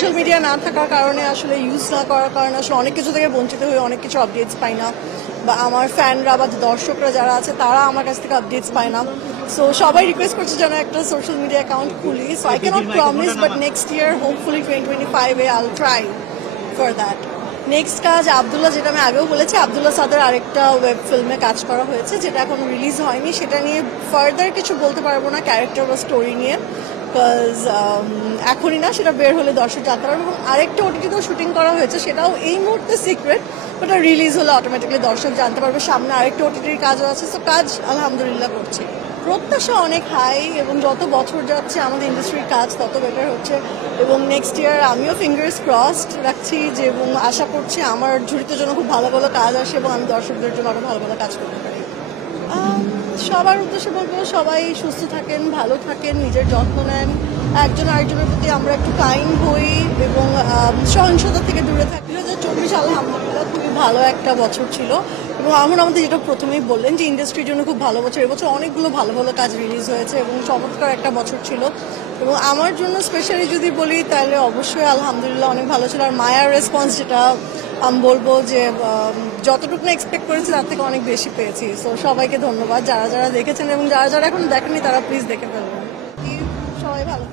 Social media না থাকার কারণে আসলে ইউজ না করার কারণে আসলে অনেক কিছু থেকে বঞ্চিত হয়ে অনেক কিছু আপডেটস পাই না, বা আমার ফ্যানরা বা দর্শকরা যারা আছে তারা আমার কাছ থেকে আপডেটস পায় না। সো সবাই রিকোয়েস্ট করছে যেন একটা সোশ্যাল মিডিয়া অ্যাকাউন্ট খুলি। So I cannot promise, but next year hopefully 2025 I will try for that. Next কাজ আব্দুল্লাহ, যেটা আমি আগেও বলেছি, আব্দুল্লাহ সাদের আরেকটা ওয়েব ফিল্মে কাজ করা হয়েছে যেটা এখনো রিলিজ হয়নি। সেটা নিয়ে ফার্দার কিছু বলতে পারবো না ক্যারেক্টার বা স্টোরি নিয়ে, বিকজ এখনই না, সেটা বের হলে দর্শক জানতে পারবে। এবং আরেকটা ওটিটিতেও শুটিং করা হয়েছে, সেটাও এই মুহূর্তে সিক্রেট, ওটা রিলিজ হলে অটোমেটিকলি দর্শক জানতে পারবে। সামনে আরেকটা ওটিটির কাজও আছে। সো কাজ আলহামদুলিল্লাহ করছি। প্রত্যাশা অনেক হাই, এবং যত বছর যাচ্ছে আমাদের ইন্ডাস্ট্রির কাজ তত বেটার হচ্ছে। এবং নেক্সট ইয়ার আমিও ফিঙ্গার্স ক্রসড রাখছি যে, এবং আশা করছি আমার ঝুড়িতে জন্য খুব ভালো ভালো কাজ আসে এবং আমি দর্শকদের জন্য আরও ভালো ভালো কাজ করতে পারি। সবার উদ্দেশ্যে বলবো, সবাই সুস্থ থাকেন, ভালো থাকেন, নিজের যত্ন নেন, একজন আরেকজনের প্রতি আমরা একটু কাইন্ড হই এবং সহিংসতা থেকে দূরে থাকি। 2024 আলহামদুলিল্লাহ খুবই ভালো একটা বছর ছিল, এবং আমাদের যেটা প্রথমেই বললেন যে ইন্ডাস্ট্রির জন্য খুব ভালো বছর। এবছর অনেকগুলো ভালো ভালো কাজ রিলিজ হয়েছে এবং চমৎকার একটা বছর ছিল। এবং আমার জন্য স্পেশালি যদি বলি তাহলে অবশ্যই আলহামদুলিল্লাহ অনেক ভালো ছিল। আর মায়ার রেসপন্স, যেটা আমি বলবো যে যতটুকু না এক্সপেক্ট করেছি তার থেকে অনেক বেশি পেয়েছি। সো সবাইকে ধন্যবাদ যারা যারা দেখেছেন, এবং যারা যারা এখন দেখেননি তারা প্লিজ দেখে ফেলবেন। সবাই ভালো।